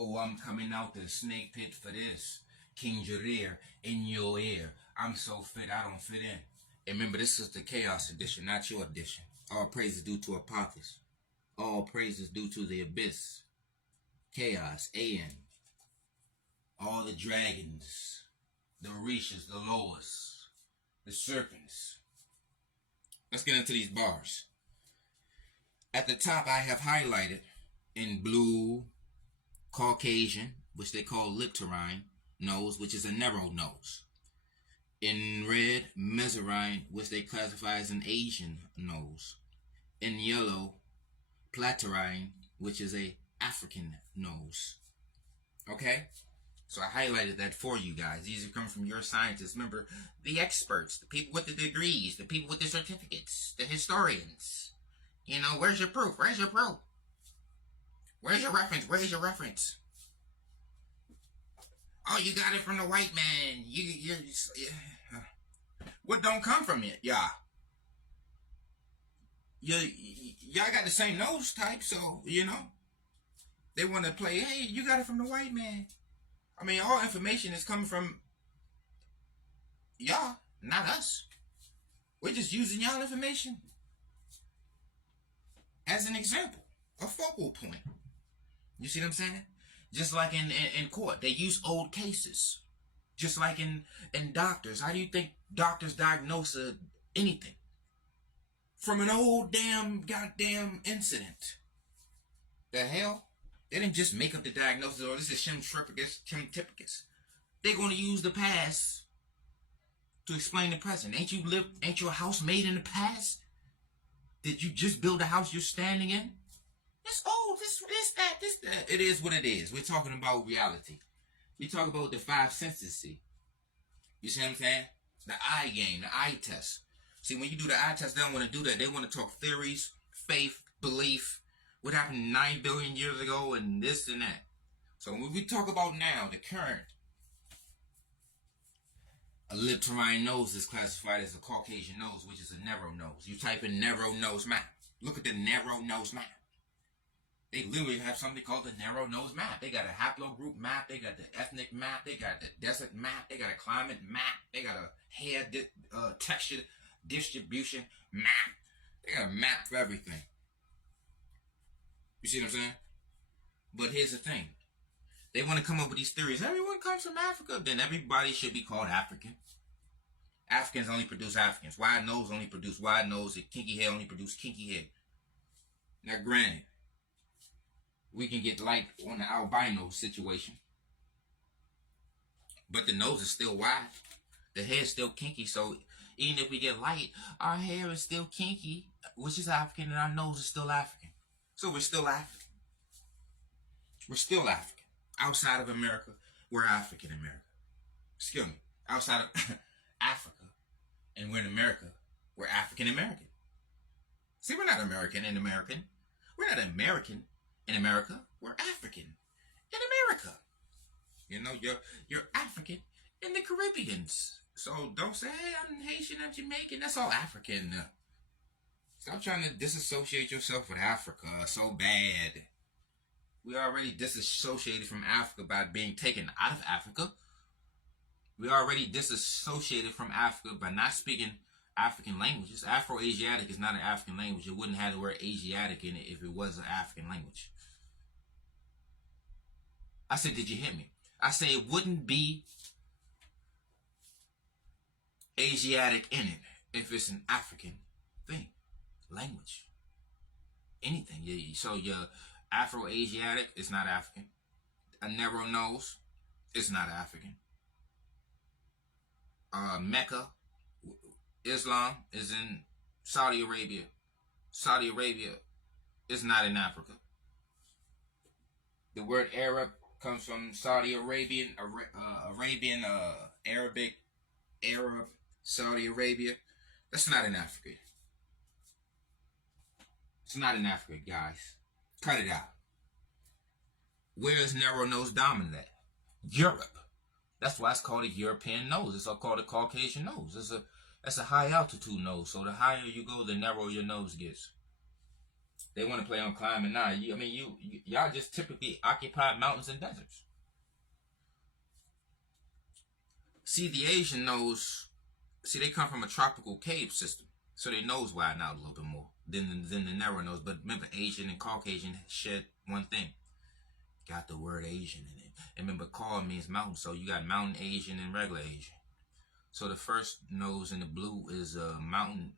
Oh, I'm coming out the snake pit for this. King Jareer in your ear. I'm so fit, I don't fit in. And remember, this is the Chaos edition, not your edition. All praise is due to Apophis. All praise is due to the Abyss. Chaos, A.N. All the dragons, the Orishas, the Loas, the serpents. Let's get into these bars. At the top, I have highlighted in blue, Caucasian, which they call lipterine nose, which is a narrow nose. In red, mezzarine, which they classify as an Asian nose. In yellow, platyrine, which is a African nose. Okay? So I highlighted that for you guys. These are coming from your scientists. Remember, the experts, the people with the degrees, the people with the certificates, the historians. You know, where's your proof? Where's your proof? Where's your reference? Where's your reference? Oh, you got it from the white man. What don't come from it, y'all? Y'all got the same nose type, so, you know. They want to play, hey, you got it from the white man. I mean, all information is coming from y'all, not us. We're just using y'all information as an example, a focal point. You see what I'm saying? Just like in court, they use old cases. Just like in doctors. How do you think doctors diagnose anything? From an old goddamn incident. The hell? They didn't just make up the diagnosis, or this is Chemtypicus. They're going to use the past to explain the present. Ain't you a house made in the past? Did you just build a house you're standing in? It's old, this, that. It is what it is. We're talking about reality. We talk about the five senses, see. You see what I'm saying? The eye game, the eye test. See, when you do the eye test, they don't want to do that. They want to talk theories, faith, belief, what happened 9 billion years ago, and this and that. So when we talk about now, the current, a lipterine nose is classified as a Caucasian nose, which is a narrow nose. You type in narrow nose map. Look at the narrow nose map. They literally have something called the narrow nose map. They got a haplogroup map. They got the ethnic map. They got the desert map. They got a climate map. They got a hair texture distribution map. They got a map for everything. You see what I'm saying? But here's the thing. They want to come up with these theories. Everyone comes from Africa. Then everybody should be called African. Africans only produce Africans. Wide nose only produce wide nose. And kinky hair only produce kinky hair. Now, granted, we can get light on the albino situation. But the nose is still wide. The hair is still kinky. So even if we get light, our hair is still kinky, which is African, and our nose is still African. So we're still African. We're still African. Outside of America, we're African American. Excuse me. Outside of Africa, and we're in America, we're African American. See, we're not American in American. We're not American in America. We're African in America. You know, you're African in the Caribbeans. So don't say, hey, I'm Haitian, I'm Jamaican. That's all African. Stop trying to disassociate yourself with Africa so bad. We already disassociated from Africa by being taken out of Africa. We already disassociated from Africa by not speaking African languages. Afro-asiatic is not an African language. It wouldn't have the word Asiatic in it if it was an African language. I said, did you hear me? I say it wouldn't be Asiatic in it if it's an African thing. Language. Anything. So your Afro-Asiatic is not African. A narrow nose is not African. Mecca, Islam is in Saudi Arabia. Saudi Arabia is not in Africa. The word Arab comes from Saudi Arabian, Arabic, Arab, Saudi Arabia. That's not in Africa. It's not in Africa, guys. Cut it out. Where is narrow nose dominant at? Europe. That's why it's called a European nose. It's called a Caucasian nose. That's a high altitude nose. So the higher you go, the narrower your nose gets. They want to play on climate. Nah, y'all just typically occupy mountains and deserts. See, the Asian knows. See, they come from a tropical cave system, so they nose widen out a little bit more than the narrow nose. But remember, Asian and Caucasian shared one thing. Got the word Asian in it. And remember, Cau means mountain, so you got mountain Asian and regular Asian. So the first nose in the blue is mountain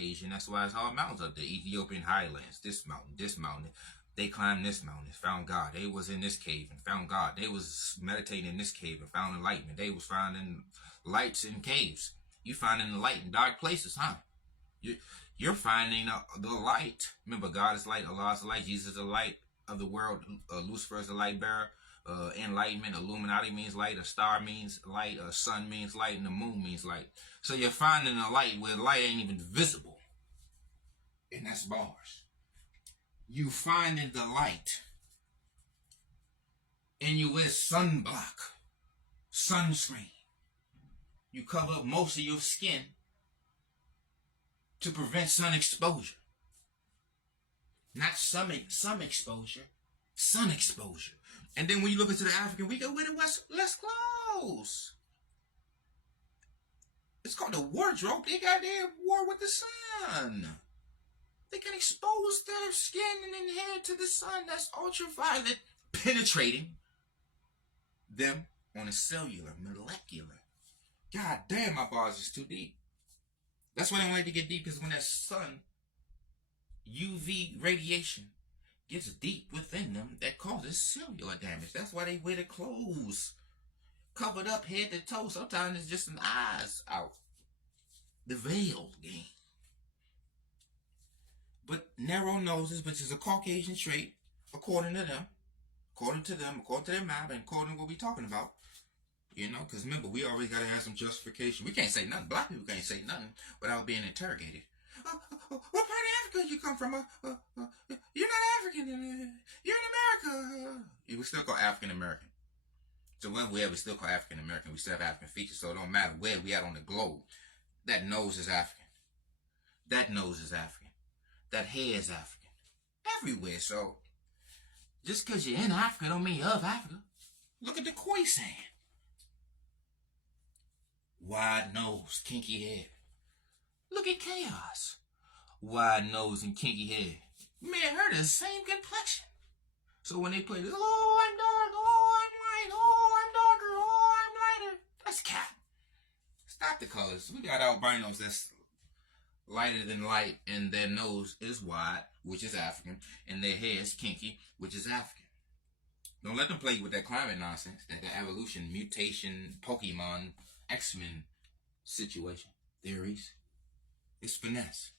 Asian. That's why it's all mountains up there. Ethiopian highlands, this mountain. They climbed this mountain and found God. They was in this cave and found God. They was meditating in this cave and found enlightenment. They was finding lights in caves. You finding the light in dark places, huh? You're finding the light. Remember, God is light, Allah is the light, Jesus is the light of the world, Lucifer is the light bearer, enlightenment, Illuminati means light, a star means light, a sun means light, and the moon means light. So you're finding the light where the light ain't even visible. And that's bars. You finding the light. And you wear sunblock, sunscreen. You cover up most of your skin to prevent sun exposure. Not some exposure, sun exposure. And then when you look into the African, we go with the less clothes. It's called the wardrobe. They got their war with the sun. They can expose their skin and then head to the sun. That's ultraviolet penetrating them on a cellular, molecular. God damn, my bars is too deep. That's why I don't like to get deep, because when that sun UV radiation gets deep within them, that causes cellular damage. That's why they wear the clothes covered up head to toe. Sometimes it's just an eyes out. The veil game. But narrow noses, which is a Caucasian trait, according to them, according to their map, and according to what we're talking about. You know, because remember, we always got to have some justification. We can't say nothing. Black people can't say nothing without being interrogated. What part of Africa you come from? You're not African. You're in America. We still call African American. So when we still call African American, we still have African features. So it don't matter where we at on the globe. That nose is African. That nose is African. That hair is African. Everywhere. So just because you're in Africa don't mean you're of Africa. Look at the Khoi saying. Wide nose, kinky hair. Look at Chaos. Wide nose and kinky hair. Man, her the same complexion. So when they play this, oh, I'm dark, oh, I'm light, oh, I'm darker, oh, I'm lighter. That's cap. Stop the colors. We got albinos that's lighter than light, and their nose is wide, which is African, and their hair is kinky, which is African. Don't let them play with that climate nonsense, that evolution, mutation, Pokemon, X-Men situation. Theories. It's finesse.